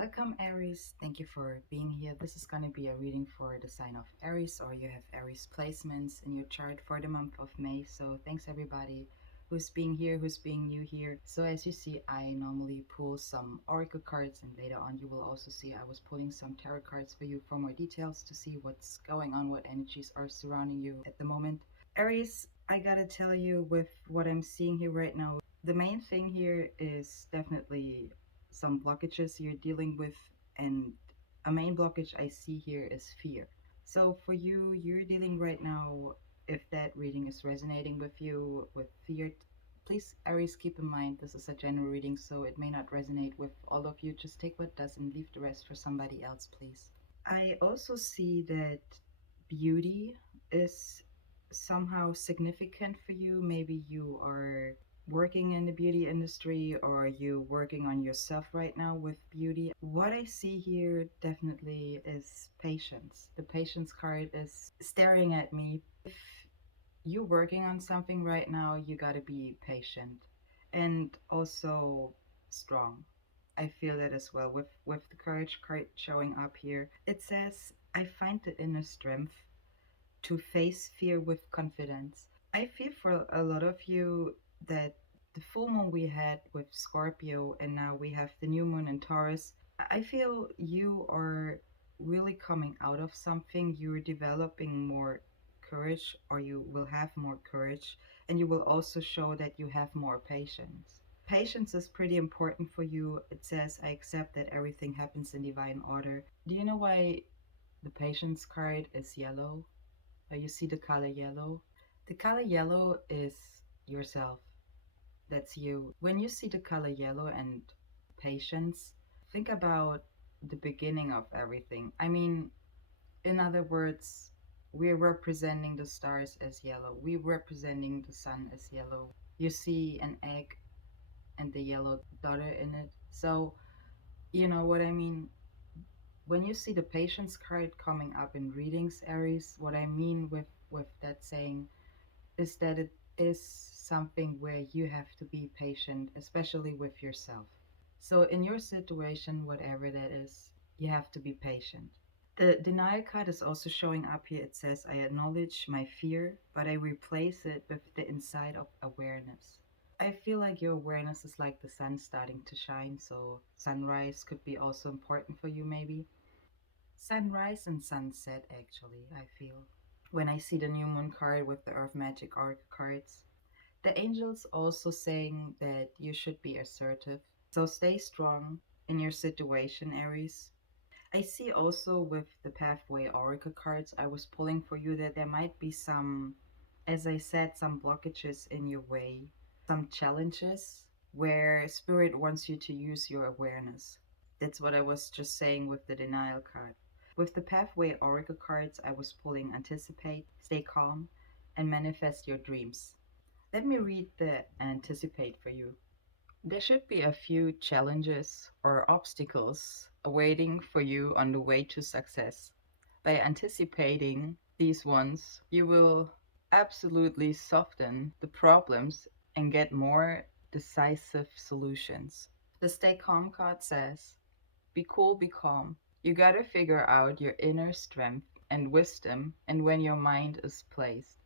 Welcome, Aries. Thank you for being here. This is going to be a reading for the sign of Aries, or you have Aries placements in your chart for the month of May. So, thanks everybody who's being here, who's being new here. So, as you see, I normally pull some oracle cards, and later on, you will also see I was pulling some tarot cards for you for more details to see what's going on, what energies are surrounding you at the moment. Aries, I gotta tell you, with what I'm seeing here right now, the main thing here is definitely some blockages you're dealing with, and a main blockage I see here is fear. So for you, you're dealing right now, if that reading is resonating with you with fear, please, Aries, keep in mind this is a general reading, so it may not resonate with all of you. Just take what does and leave the rest for somebody else, please. I also see that beauty is somehow significant for you. Maybe you are working in the beauty industry, or you working on yourself right now with beauty. What I see here definitely is patience. The patience card is staring at me. If you're working on something right now, you got to be patient and also strong. I feel that as well with the courage card showing up here. It says, I find the inner strength to face fear with confidence. I feel for a lot of you that the full moon we had with Scorpio, and now we have the new moon in Taurus, I feel you are really coming out of something. You're developing more courage, or you will have more courage, and you will also show that you have more patience. Patience is pretty important for you. It says, I accept that everything happens in divine order. Do you know why the patience card is yellow? You see the color yellow? The color yellow is yourself. That's you. When you see the color yellow and patience, think about the beginning of everything. I mean, in other words, we're representing the stars as yellow. We're representing the sun as yellow. You see an egg and the yellow daughter in it. So, you know what I mean? When you see the patience card coming up in readings, Aries, what I mean with that saying is that it is something where you have to be patient, especially with yourself. So, in your situation, whatever that is, you have to be patient. The denial card is also showing up here. It says, I acknowledge my fear, but I replace it with the inside of awareness. I feel like your awareness is like the sun starting to shine, so sunrise could be also important for you, maybe. Sunrise and sunset, actually, I feel. When I see the new moon card with the Earth Magic Oracle cards, the angels also saying that you should be assertive. So stay strong in your situation, Aries. I see also with the Pathway Oracle cards I was pulling for you that there might be some, as I said, some blockages in your way, some challenges where Spirit wants you to use your awareness. That's what I was just saying with the denial card. With the Pathway Oracle cards, I was pulling anticipate, stay calm, and manifest your dreams. Let me read the anticipate for you. There should be a few challenges or obstacles awaiting for you on the way to success. By anticipating these ones, you will absolutely soften the problems and get more decisive solutions. The Stay Calm card says, be cool, be calm. You gotta figure out your inner strength and wisdom, and when your mind is placed,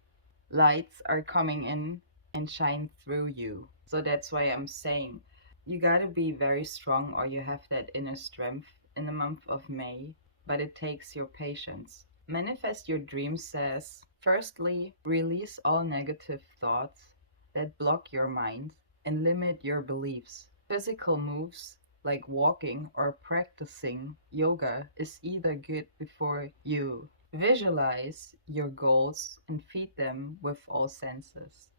lights are coming in and shine through you. So that's why I'm saying you gotta be very strong, or you have that inner strength in the month of May, but it takes your patience. Manifest Your Dream says, firstly, release all negative thoughts that block your mind and limit your beliefs. Physical moves like walking or practicing yoga is either good before you visualize your goals and feed them with all senses.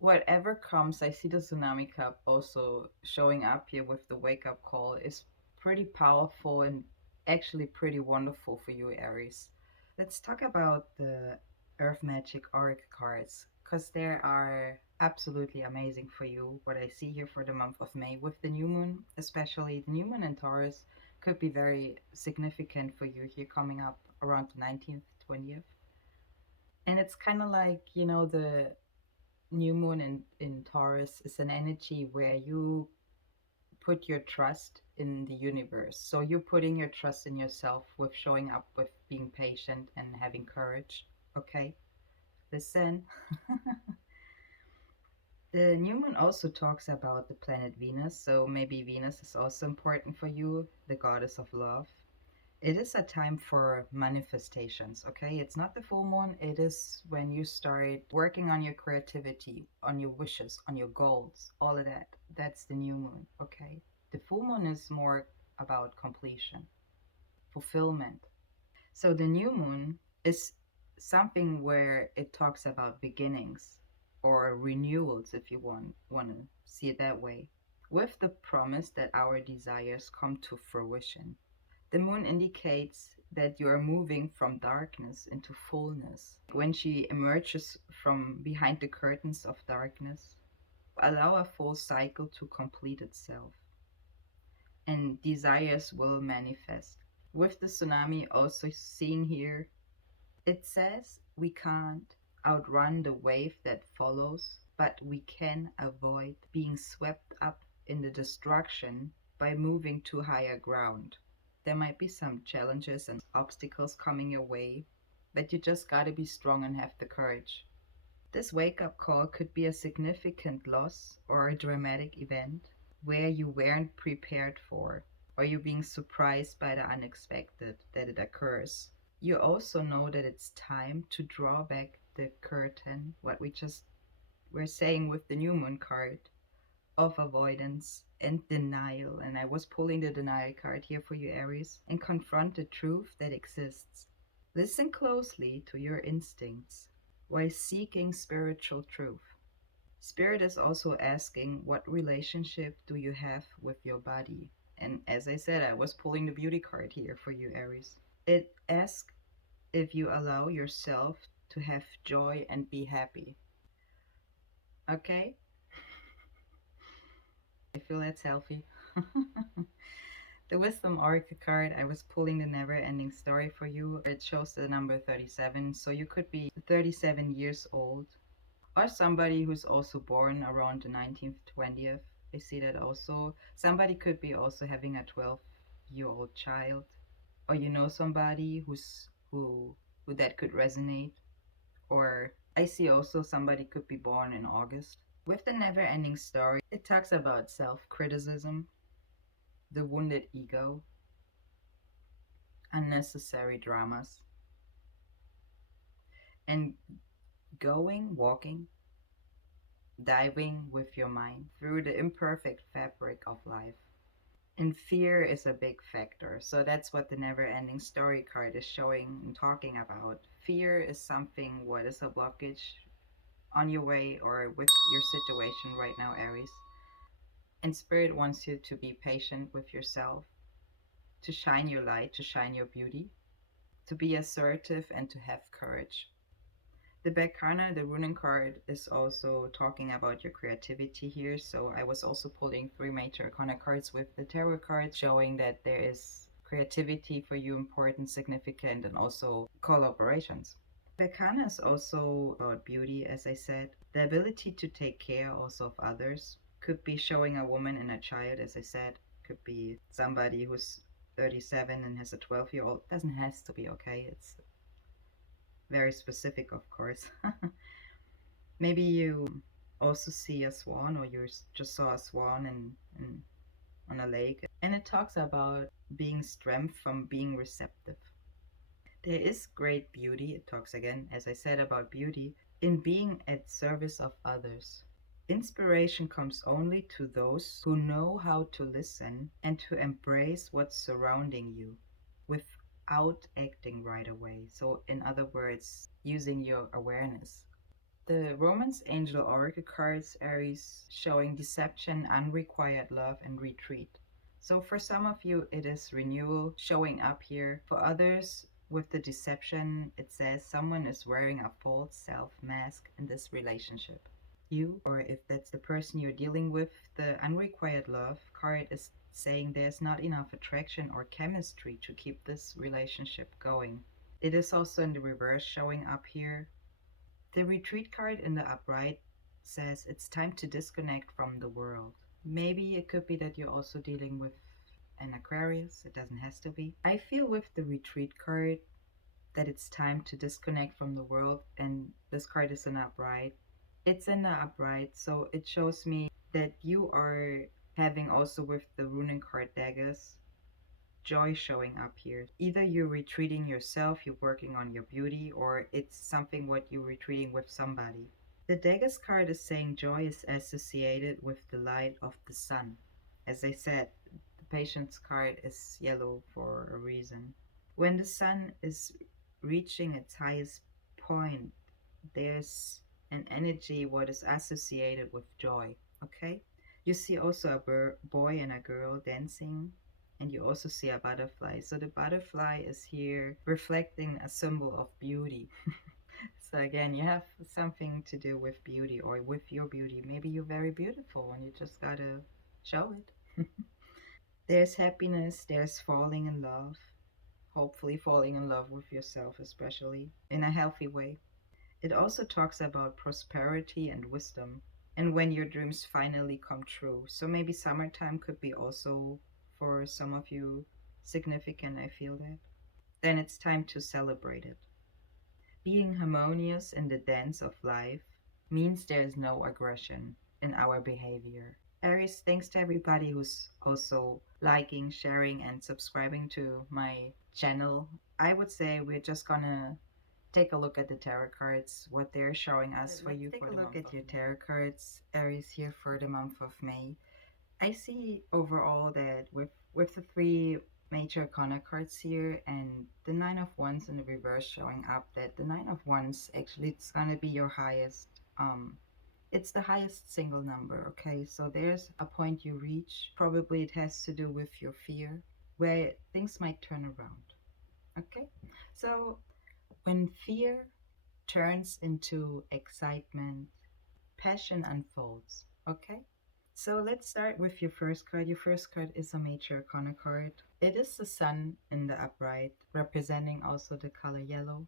Whatever comes, I see the Tsunami Cup also showing up here with the wake up call, is pretty powerful and actually pretty wonderful for you, Aries. Let's talk about the Earth Magic Oracle cards, because they are absolutely amazing for you. What I see here for the month of May with the new moon, especially the new moon in Taurus, could be very significant for you here coming up around the 19th, 20th. And it's kind of like, the new moon in Taurus is an energy where you put your trust in the universe. So you're putting your trust in yourself with showing up, with being patient and having courage. Okay, listen. The new moon also talks about the planet Venus, so maybe Venus is also important for you, the goddess of love. It is a time for manifestations, okay? It's not the full moon, it is when you start working on your creativity, on your wishes, on your goals, all of that. That's the new moon, okay? The full moon is more about completion, fulfillment. So the new moon is something where it talks about beginnings or renewals, if you want to see it that way, with the promise that our desires come to fruition. The moon indicates that you are moving from darkness into fullness. When she emerges from behind the curtains of darkness, allow a full cycle to complete itself, and desires will manifest. With the tsunami also seen here, it says we can't outrun the wave that follows, but we can avoid being swept up in the destruction by moving to higher ground. There might be some challenges and obstacles coming your way, but you just gotta be strong and have the courage. This wake up call could be a significant loss or a dramatic event where you weren't prepared for, or you're being surprised by the unexpected that it occurs. You also know that it's time to draw back the curtain, what we just were saying with the new moon card, of avoidance and denial. And I was pulling the denial card here for you, Aries, and confront the truth that exists. Listen closely to your instincts while seeking spiritual truth. Spirit is also asking, what relationship do you have with your body? And as I said, I was pulling the beauty card here for you, Aries. It asks if you allow yourself to have joy and be happy. Okay? I feel that's healthy. The Wisdom Oracle card, I was pulling the never ending story for you. It shows the number 37, so you could be 37 years old, or somebody who's also born around the 19th, 20th. I see that also. Somebody could be also having a 12-year-old child, or you know somebody who that could resonate. Or I see also somebody could be born in August. With the never ending story, it talks about self criticism, the wounded ego, unnecessary dramas, and walking, diving with your mind through the imperfect fabric of life. And fear is a big factor. So that's what the never ending story card is showing and talking about. Fear is something, what is a blockage on your way or with your situation right now, Aries. And Spirit wants you to be patient with yourself, to shine your light, to shine your beauty, to be assertive, and to have courage. The Berkana, the runen card, is also talking about your creativity here. So I was also pulling three major arcana cards with the tarot cards, showing that there is creativity for you important, significant, and also collaborations. Berkana is also about beauty, as I said. The ability to take care also of others. Could be showing a woman and a child, as I said. Could be somebody who's 37 and has a 12-year-old. Doesn't has to be, okay? It's very specific, of course. Maybe you also see a swan, or you just saw a swan in on a lake. And it talks about being strength from being receptive. There is great beauty, it talks again, as I said, about beauty, in being at service of others. Inspiration comes only to those who know how to listen and to embrace what's surrounding you without acting right away. So, in other words, using your awareness. The Romance Angel Oracle cards, Aries, showing deception, unrequired love, and retreat. So for some of you, it is renewal showing up here. For others, with the deception, it says someone is wearing a false self mask in this relationship. You, or if that's the person you're dealing with, the unrequired love card is saying there's not enough attraction or chemistry to keep this relationship going. It is also in the reverse showing up here. The retreat card in the upright says it's time to disconnect from the world. Maybe it could be that you're also dealing with an Aquarius. It doesn't have to be. I feel with the retreat card that it's time to disconnect from the world, and this card is an upright. It's in the upright, so it shows me that you are having also with the runic card daggers joy showing up here. Either you're retreating yourself, you're working on your beauty, or it's something what you're retreating with somebody. The daggers card is saying joy is associated with the light of the sun. As I said, the patience card is yellow for a reason. When the sun is reaching its highest point, there's an energy what is associated with joy. Okay, you see also a boy and a girl dancing, and you also see a butterfly. So the butterfly is here reflecting a symbol of beauty. So again, you have something to do with beauty or with your beauty. Maybe you're very beautiful and you just gotta show it. There's happiness, there's falling in love, hopefully falling in love with yourself, especially in a healthy way. It also talks about prosperity and wisdom, and when your dreams finally come true. So maybe summertime could be also for some of you significant, I feel that. Then it's time to celebrate it. Being harmonious in the dance of life means there is no aggression in our behavior. Aries, thanks to everybody who's also liking, sharing, and subscribing to my channel. I would say we're just gonna take a look at the tarot cards, what they're showing us for you. Take a look at your tarot cards, Aries, here for the month of May. I see overall that with the three major arcana cards here and the nine of wands in the reverse showing up, that the nine of wands actually it's gonna be your highest it's the highest single number. Okay, so there's a point you reach, probably it has to do with your fear, where things might turn around. Okay, so when fear turns into excitement, passion unfolds. Okay? So let's start with your first card. Your first card is a major arcana card. It is the sun in the upright, representing also the color yellow.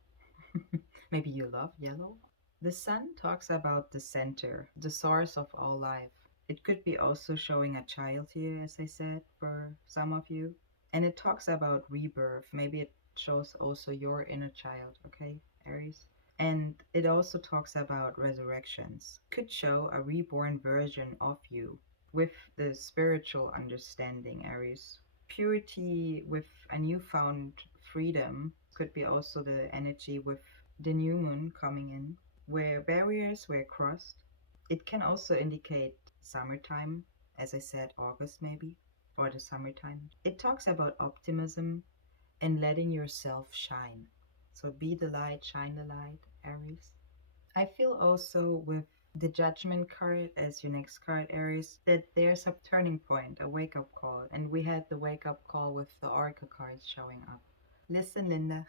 Maybe you love yellow. The sun talks about the center, the source of all life. It could be also showing a child here, as I said, for some of you. And it talks about rebirth. Maybe it shows also your inner child, okay, Aries? And it also talks about resurrections. Could show a reborn version of you with the spiritual understanding, Aries. Purity with a newfound freedom could be also the energy with the new moon coming in, where barriers were crossed. It can also indicate summertime, as I said, August maybe, or the summertime. It talks about optimism and letting yourself shine. So be the light, shine the light, Aries. I feel also with the judgment card as your next card, Aries, that there's a turning point, a wake up call. And we had the wake up call with the Oracle cards showing up. Listen, Linda,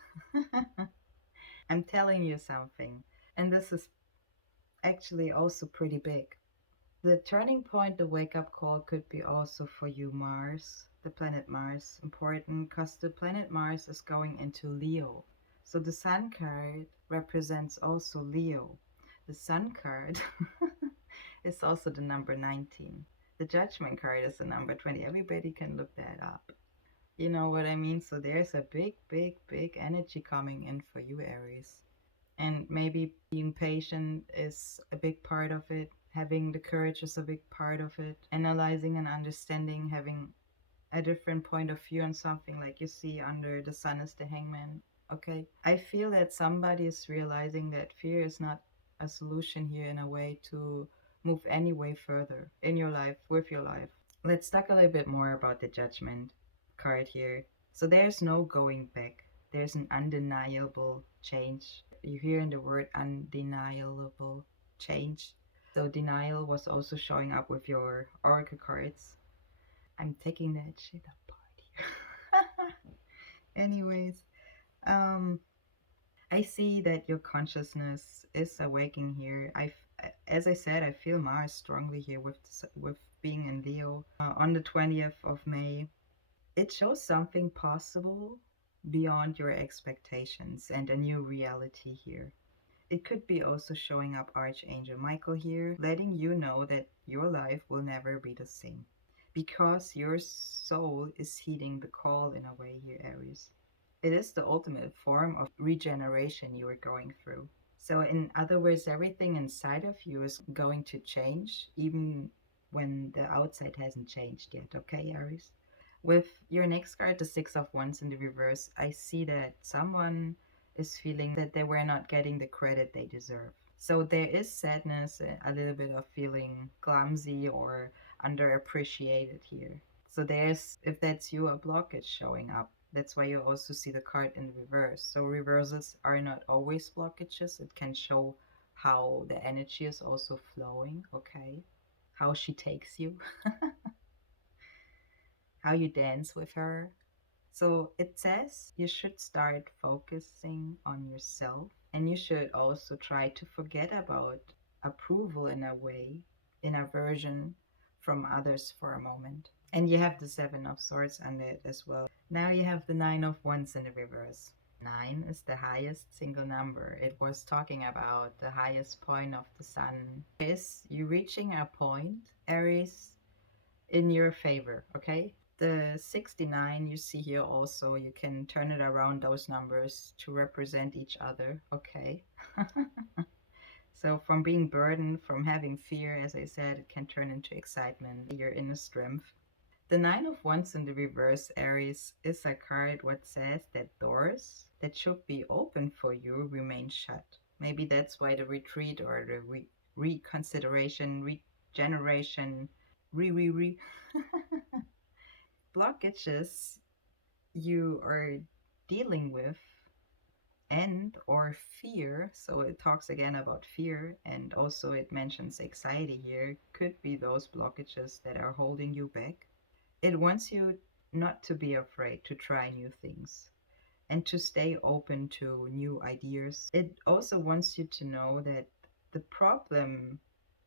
I'm telling you something. And this is actually also pretty big. The turning point, the wake up call could be also for you, Mars, the planet Mars, important because the planet Mars is going into Leo. So the Sun card represents also Leo. The Sun card is also the number 19. The Judgment card is the number 20. Everybody can look that up. You know what I mean? So there's a big, big, big energy coming in for you, Aries. And maybe being patient is a big part of it. Having the courage is a big part of it. Analyzing and understanding, having a different point of view on something, like you see under the sun is the hangman. Okay. I feel that somebody is realizing that fear is not a solution here in a way to move any way further in your life, with your life. Let's talk a little bit more about the judgment card here. So there's no going back. There's an undeniable change. You hear in the word undeniable change. So denial was also showing up with your oracle cards. I'm taking that shit apart here. Anyways, um, I see that your consciousness is awaking here. As I said, I feel Mars strongly here with being in Leo on the 20th of May. It shows something possible beyond your expectations and a new reality here. It could be also showing up Archangel Michael here, letting you know that your life will never be the same. because your soul is heeding the call in a way here, Aries. It is the ultimate form of regeneration you are going through. So, in other words, everything inside of you is going to change, even when the outside hasn't changed yet. Okay, Aries? With your next card, the Six of Wands in the reverse, I see that someone is feeling that they were not getting the credit they deserve. So there is sadness, a little bit of feeling clumsy or underappreciated here. So there's, if that's you, a blockage showing up. That's why you also see the card in reverse. So reversals are not always blockages. It can show how the energy is also flowing, okay? How she takes you, how you dance with her. So it says you should start focusing on yourself, and you should also try to forget about approval in a way, in aversion from others for a moment. And you have the Seven of Swords under it as well. Now you have the Nine of Wands in the reverse. Nine is the highest single number. It was talking about the highest point of the sun. Is you reaching a point, Aries, in your favor, okay? The 69 you see here also, you can turn it around those numbers to represent each other, okay? So from being burdened, from having fear, as I said, it can turn into excitement, your inner strength. The Nine of Wands in the reverse, Aries, is a card what says that doors that should be open for you remain shut. Maybe that's why the retreat or the reconsideration, regeneration, re blockages you are dealing with, and or fear. So it talks again about fear, and also it mentions anxiety here, could be those blockages that are holding you back. It wants you not to be afraid to try new things and to stay open to new ideas. It also wants you to know that the problem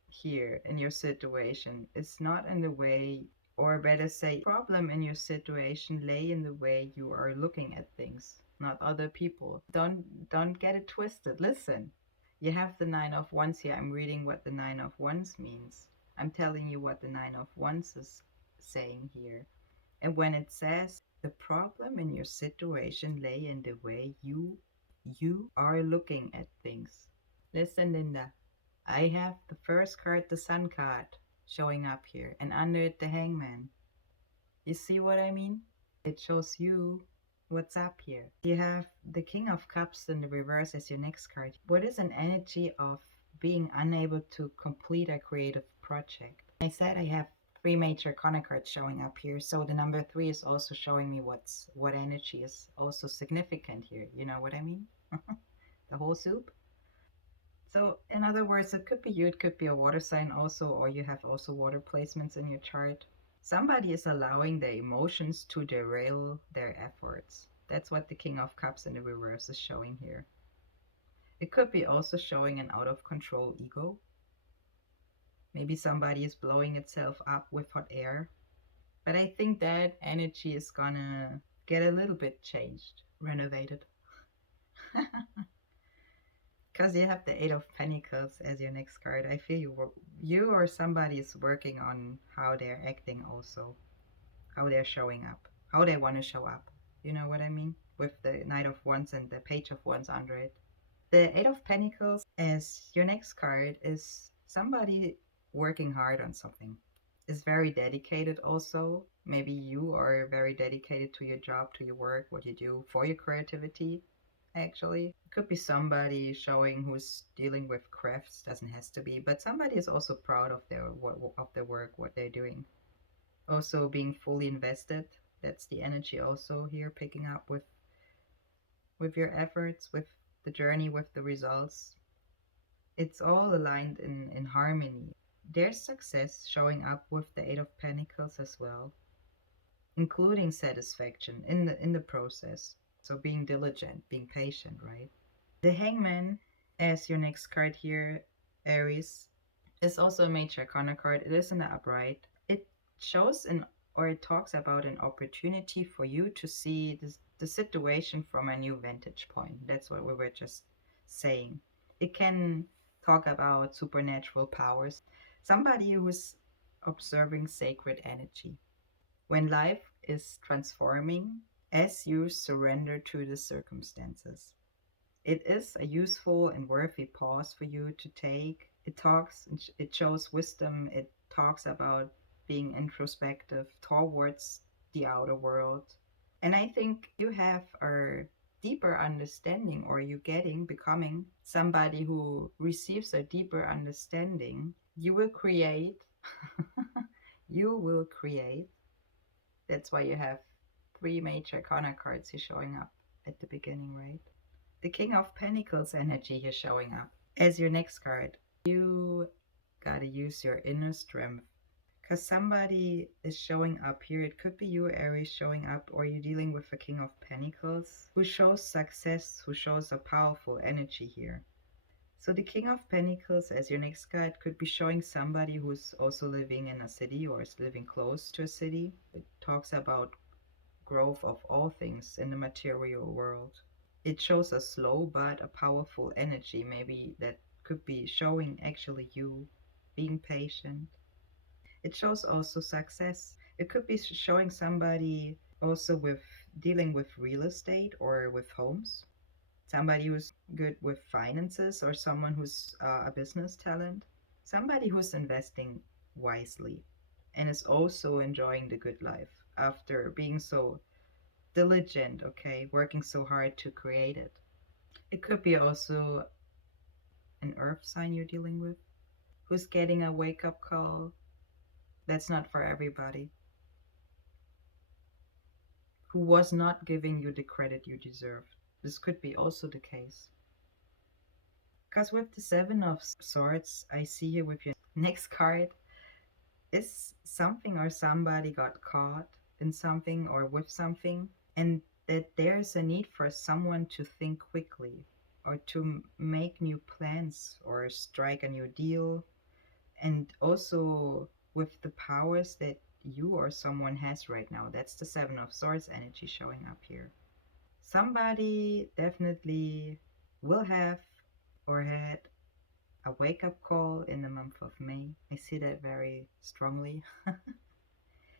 here in your situation is not in the way, or better say, problem in your situation lay in the way you are looking at things, not other people. Don't get it twisted. Listen, you have the Nine of Wands here. I'm reading what the Nine of Wands means. I'm telling you what the Nine of Wands is saying here. And when it says the problem in your situation lay in the way you are looking at things. Listen, Linda, I have the first card, the Sun card, showing up here, and under it, the Hangman. You see what I mean? It shows you what's up here. You have the King of Cups in the reverse as your next card. What is an energy of being unable to complete a creative project? I said I have three major corner cards showing up here, so the number three is also showing me what energy is also significant here. You know what I mean? The whole soup. So, in other words, it could be you, it could be a water sign also, or you have also water placements in your chart. Somebody is allowing their emotions to derail their efforts. That's what the King of Cups in the reverse is showing here. It could be also showing an out of control ego. Maybe somebody is blowing itself up with hot air. But I think that energy is gonna get a little bit changed, renovated. Because you have the Eight of Pentacles as your next card. I feel you or somebody is working on how they're acting also, how they're showing up, how they want to show up. You know what I mean? With the Knight of Wands and the Page of Wands under it. The Eight of Pentacles as your next card is somebody working hard on something. Is very dedicated also. Maybe you are very dedicated to your job, to your work, what you do for your creativity actually. It could be somebody showing who's dealing with crafts, doesn't has to be, but somebody is also proud of their work, what they're doing. Also being fully invested. That's the energy also here picking up with your efforts, with the journey, with the results. It's all aligned in harmony. There's success showing up with the Eight of Pentacles as well, including satisfaction in the process. So being diligent, being patient, right? The Hangman, as your next card here, Aries, is also a major arcana card. It is in the upright. It shows or it talks about an opportunity for you to see the situation from a new vantage point. That's what we were just saying. It can talk about supernatural powers. Somebody who's observing sacred energy. When life is transforming, as you surrender to the circumstances. It is a useful and worthy pause for you to take. It talks, it shows wisdom, it talks about being introspective towards the outer world. And I think you have a deeper understanding, or you getting, becoming somebody who receives a deeper understanding. You will create, you will create. That's why you have three major corner cards here showing up at the beginning, right? The King of Pentacles energy here showing up as your next card. You gotta use your inner strength because somebody is showing up here. It could be you, Aries, showing up, or you're dealing with a King of Pentacles who shows success, who shows a powerful energy here. So the King of Pentacles as your next card could be showing somebody who's also living in a city or is living close to a city. It talks about growth of all things in the material world. It shows a slow but a powerful energy, maybe that could be showing actually you being patient. It shows also success. It could be showing somebody also with dealing with real estate or with homes, somebody who's good with finances, or someone who's a business talent, somebody who's investing wisely and is also enjoying the good life after being so diligent, okay, working so hard to create it. It could be also an earth sign you're dealing with who's getting a wake up call. That's not for everybody. Who was not giving you the credit you deserve. This could be also the case. Because with the Seven of Swords, I see here with your next card is something or somebody got caught in something or with something, and that there's a need for someone to think quickly or to make new plans or strike a new deal. And also with the powers that you or someone has right now. That's the Seven of Swords energy showing up here. Somebody definitely will have or had a wake up call in the month of May. I see that very strongly.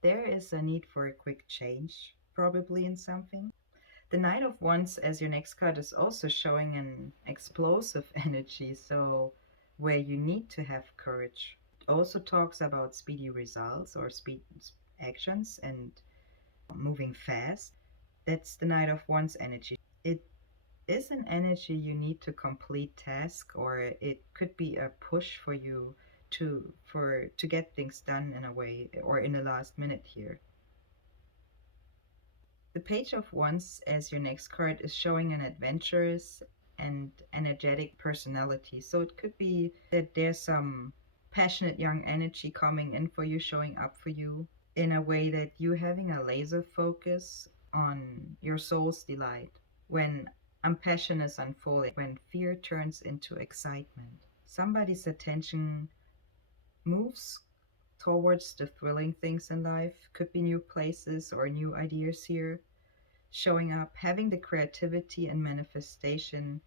There is a need for a quick change, probably in something. The Knight of Wands as your next card is also showing an explosive energy, so where you need to have courage. It also talks about speedy results or speed actions and moving fast. That's the Knight of Wands energy. It is an energy you need to complete task, or it could be a push for you to get things done in a way or in the last minute here. The Page of Wands as your next card is showing an adventurous and energetic personality. So it could be that there's some passionate young energy coming in for you, showing up for you in a way that you having a laser focus on your soul's delight. When passion is unfolding, when fear turns into excitement, somebody's attention moves towards the thrilling things in life. Could be new places or new ideas here showing up, having the creativity and manifestation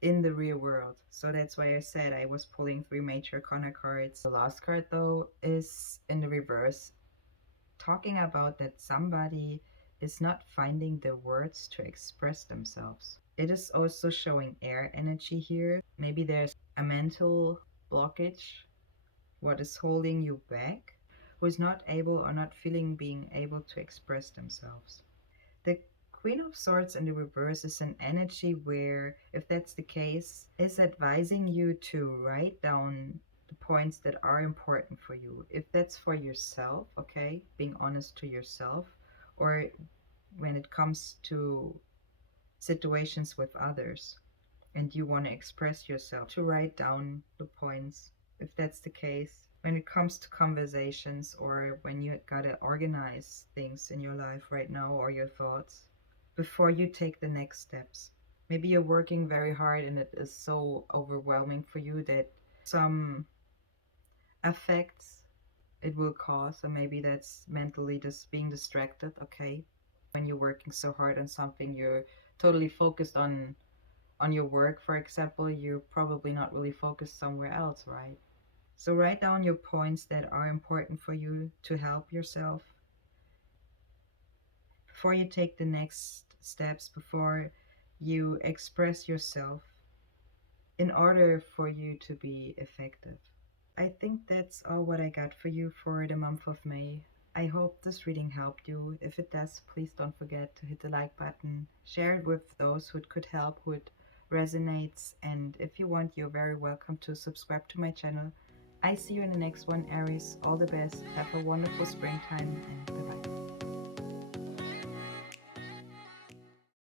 in the real world. So that's why I said I was pulling three major corner cards. The last card, though, is in the reverse, talking about that somebody is not finding the words to express themselves. It is also showing air energy here. Maybe there's a mental blockage, what is holding you back, who is not able or not feeling being able to express themselves. The Queen of Swords in the reverse is an energy where, if that's the case, is advising you to write down the points that are important for you. If that's for yourself, okay, being honest to yourself, or when it comes to situations with others and you want to express yourself, to write down the points. If that's the case, when it comes to conversations or when you gotta organize things in your life right now or your thoughts before you take the next steps. Maybe you're working very hard and it is so overwhelming for you that some effects it will cause, or maybe that's mentally just being distracted, okay? When you're working so hard on something, you're totally focused on your work, for example, you're probably not really focused somewhere else, right? So write down your points that are important for you to help yourself before you take the next steps, before you express yourself in order for you to be effective. I think that's all what I got for you for the month of May. I hope this reading helped you. If it does, please don't forget to hit the like button, share it with those who it could help, who it resonates, and if you want, you're very welcome to subscribe to my channel. I see you in the next one, Aries. All the best. Have a wonderful springtime, and bye bye.